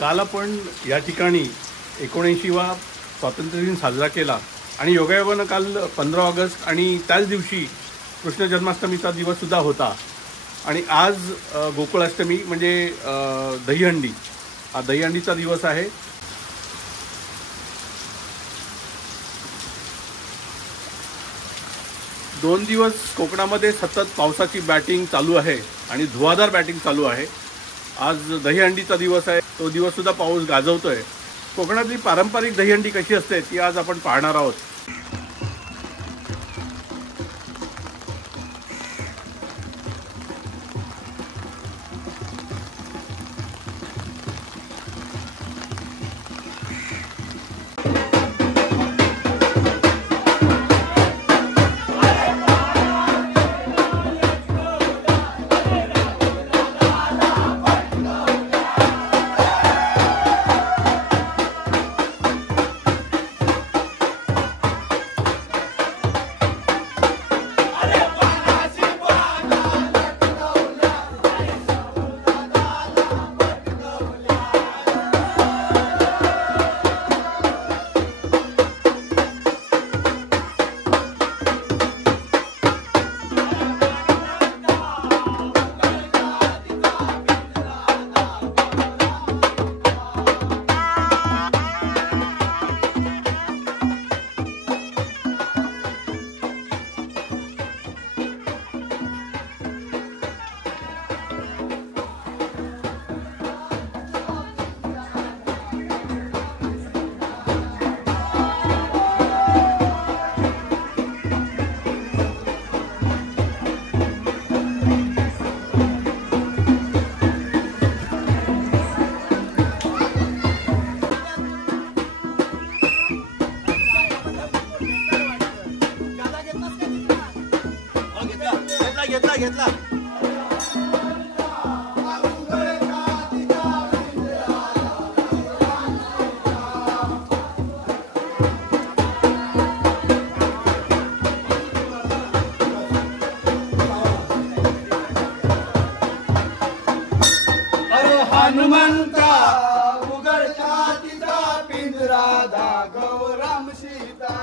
काल आपण या ठिकाणी 79वा स्वातंत्र्य दिन साजरा केला आणि योगायोगानं काल 15 ऑगस्ट आणि त्याच दिवशी कृष्ण जन्माष्टमीचा दिवससुद्धा होता आणि आज गोकुळाष्टमी म्हणजे दहीहंडी, हा दहीहंडीचा दिवस आहे। दोन दिवस कोकणामध्ये सतत पावसाची बॅटिंग चालू आहे आणि धुवाधार बॅटिंग चालू आहे। आज दहीहंडीचा दिवस आहे, तो दिवससुद्धा पाऊस गाजवतोय। कोकणातली पारंपरिक दहीहंडी कशी असते ती आज आपण पाहणार आहोत। घेतला अरे हनुमंता उघडचा तिचा पिंजरा दाखव राम सीता।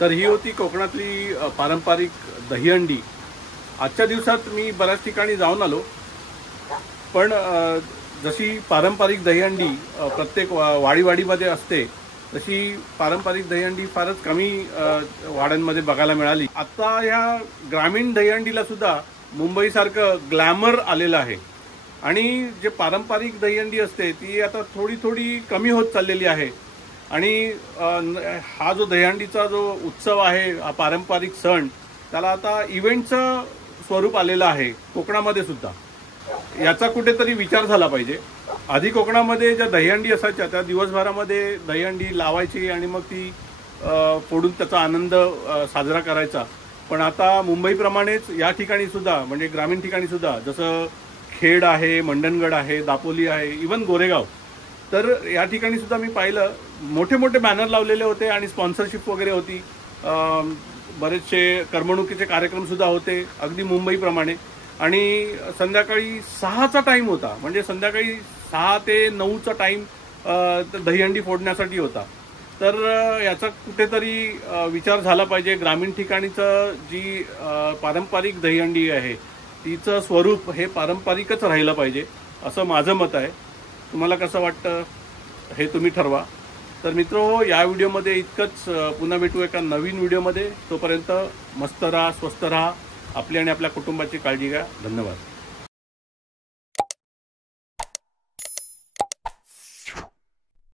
तर ही होती कोकणातली पारंपरिक दहीहंडी। आजच्या दिवसात मी बऱ्याच ठिकाणी जाऊन आलो, पण जशी पारंपरिक दहीहंडी प्रत्येक वाडीवाडीमध्ये असते तशी पारंपरिक दहीहंडी फारच कमी वाड्यांमध्ये बघायला मिळाली। आता या ग्रामीण दहीहंडीला सुद्धा मुंबईसारखं ग्लॅमर आलेलं आहे आणि जे पारंपरिक दहीहंडी असते ती आता थोडी थोडी कमी होत चाललेली आहे आणि हा जो दहीहंडीचा जो उत्सव आहे, हा पारंपरिक सण, त्याला आता इव्हेंटचं स्वरूप आलेलं आहे कोकणामध्ये सुद्धा। याचा कुठेतरी विचार झाला पाहिजे। आधी कोकणामध्ये ज्या दहीहंडी असायच्या त्या दिवसभरामध्ये दहीहंडी लावायची आणि मग ती फोडून त्याचा आनंद साजरा करायचा, पण आता मुंबईप्रमाणेच या ठिकाणी सुद्धा म्हणजे ग्रामीण ठिकाणी सुद्धा जसं खेड आहे, मंडणगड आहे, दापोली आहे, इवन गोरेगाव, तर या ठिकाणी सुद्धा मी पाहिलं मोठे मोठे बॅनर लावलेले होते आणि स्पॉन्सरशिप वगैरे होती। बरेचसे करमणुकीचे कार्यक्रम सुद्धा होते अगदी मुंबईप्रमाणे. आणि संध्याकाळी 6चा टाईम होता, म्हणजे संध्याकाळी 6 ते 9चा टाईम दहीहंडी फोडण्यासाठी होता. तर याचा कुठेतरी विचार झाला पाहिजे. ग्रामीण ठिकाणीचं जी पारंपरिक दहीहंडी आहे तिचं स्वरूप हे पारंपरिकच राहिलं पाहिजे असं माझं मत आहे. तुम्हाला कसं वाटतं हे तुम्ही ठरवा. तर मित्रो, या व्हिडिओमध्ये इतकंच. पुन्हा भेटू एका नवीन व्हिडिओमध्ये. तोपर्यंत मस्त राहा, स्वस्थ राहा, आपली आणि आपल्या कुटुंबाची काळजी घ्या. धन्यवाद.